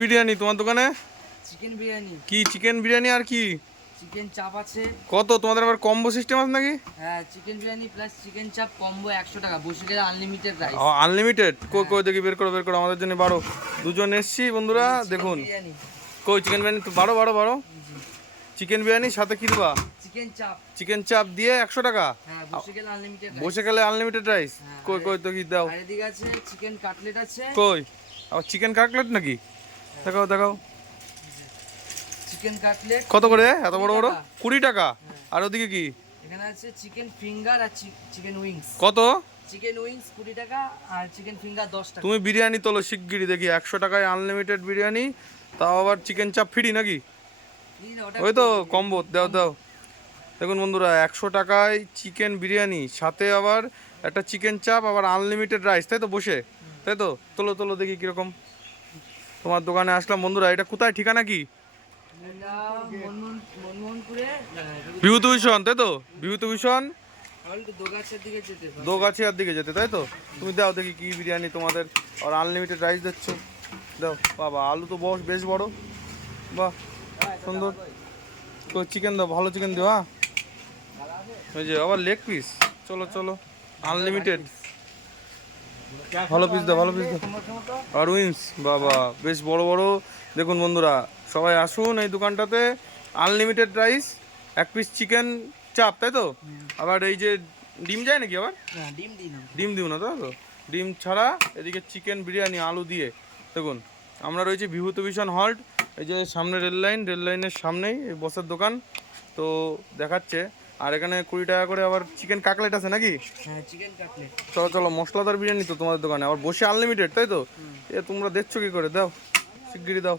বিরিয়ানি তোমার দোকানে? চিকেন বিরিয়ানি। কি চিকেন বিরিয়ানি আর কি? চিকেন চাপ আছে। কত তোমাদের আবার কম্বো সিস্টেম আছে নাকি? হ্যাঁ, চিকেন বিরিয়ানি প্লাস চিকেন চাপ কম্বো 100 টাকা, বসে গেলে আনলিমিটেড রাইস। আনলিমিটেড? কই কই দেখি, বের করো আমাদের জন্য বারো। দুজন এসছি বন্ধুরা, দেখুন বিরিয়ানি। কই চিকেন বিরিয়ানি তো বারো বারো বারো। চিকেন বিরিয়ানি সাথে কি দেবা? চিকেন চাপ। চিকেন চাপ দিয়ে 100 টাকা। হ্যাঁ, বসে গেলে আনলিমিটেড রাইস। বসে গেলে আনলিমিটেড রাইস। কই কই তো কি দাও? আর এদিকে আছে চিকেন কাটলেট আছে। কই আবার চিকেন কাটলেট নাকি? দেখাও দেখাও। চিকেন কাটলেট কত করে এত বড় বড়? 20 টাকা। আর ওদিকে কি? এখানে আছে চিকেন ফিঙ্গার আর চিকেন উইংস। কত? চিকেন উইংস 20 টাকা আর চিকেন ফিঙ্গার 10 টাকা। তুমি বিরিয়ানি তোলো শিগগিরই দেখি, 100 টাকায় আনলিমিটেড বিরিয়ানি, তাও আবার চিকেন চাপ ফ্রি নাকি? ওই তো কম্বো দাও দাও। দেখুন বন্ধুরা, 100 টাকায় চিকেন বিরিয়ানি, সাথে আবার একটা চিকেন চাপ, আবার আনলিমিটেড রাইস, তাই তো? বসে, তাই তো? তোলো তোলো দেখি কিরকম। তোমার দোকানে আসলাম বন্ধুরা। এটা কোথায়, ঠিকানা কি? মনমোহনপুরে বিভূতিভূষণ, তাই তো? বিভূতিভূষণ দোগাছিয়ার দোগাছিয়ার দিকে যেতে, তাই তো? তুমি দাও দেখি কি বিরিয়ানি তোমাদের, আর আনলিমিটেড রাইস দিচ্ছ। দাও বাবা, আলু তো বেশ বড়, বাহ সুন্দর। তো চিকেন দাও, ভালো চিকেন দিও। হ্যাঁ, ওই যে আবার লেগ পিস। চলো চলো, আনলিমিটেড ভালো পিস দাও, ভালো পিস দাও। আর উইংস বাবা বেশ বড় বড়। দেখুন বন্ধুরা, সবাই আসুন এই দোকানটাতে। আনলিমিটেড রাইস, 1 পিস চিকেন চাপ, তাই তো? আবার এই যে ডিম যায় নাকি আবার? ডিম দিও না তো? ডিম ছাড়া এদিকে চিকেন বিরিয়ানি আলু দিয়ে। দেখুন, আমরা রয়েছি বিভূতিভূষণ হল্ট, এই যে সামনে রেল লাইনের সামনেই এই বসের দোকান তো দেখাচ্ছে। আর এখানে 20 টাকা করে আবার চিকেন কাটলেট আছে নাকি? হ্যাঁ, চিকেন কাটলেট। চলো চলো, মশলাদার বিরিয়ানি তো তোমাদের দোকানে, আবার বসে আনলিমিটেড, তাই তো? এ তোমরা দেখছো কি করে? দাও শিগগিরই দাও।